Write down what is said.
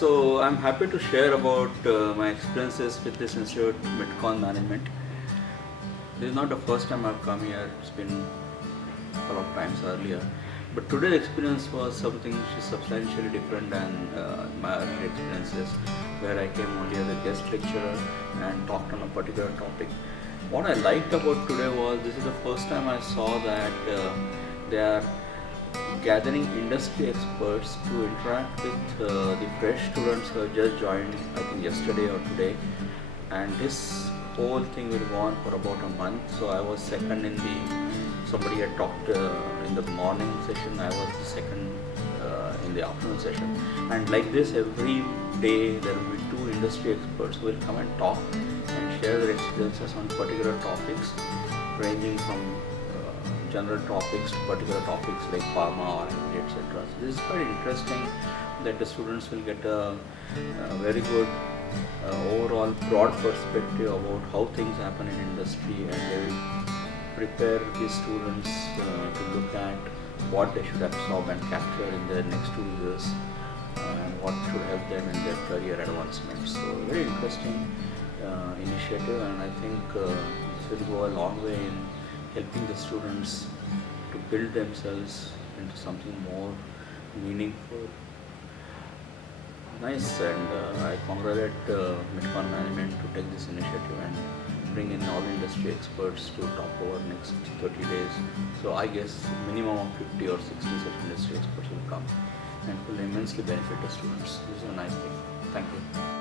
So I'm happy to share about my experiences with this institute, MITCON Management. This is not the first time I've come here. It's been a couple of times earlier. But today's experience was something which is substantially different than my earlier experiences, where I came only as a guest lecturer and talked on a particular topic. What I liked about today was this is the first time I saw that they are gathering industry experts to interact with the fresh students who have just joined, I think yesterday or today, and this whole thing will go on for about a month. So I was second in somebody had talked in the morning session, I was the second in the afternoon session, and like this every day there will be two industry experts who will come and talk and share their experiences on particular topics ranging from general topics to particular topics like pharma or IT, etc. So this is quite interesting that the students will get a very good overall broad perspective about how things happen in industry, and they will prepare the students to look at what they should absorb and capture in their next 2 years and what should help them in their career advancement. So very interesting initiative, and I think this will go a long way in helping the students to build themselves into something more meaningful. Nice, and I congratulate MITCON Management to take this initiative and bring in all industry experts to talk over next 30 days. So I guess minimum of 50 or 60 such industry experts will come and will immensely benefit the students. This is a nice thing. Thank you.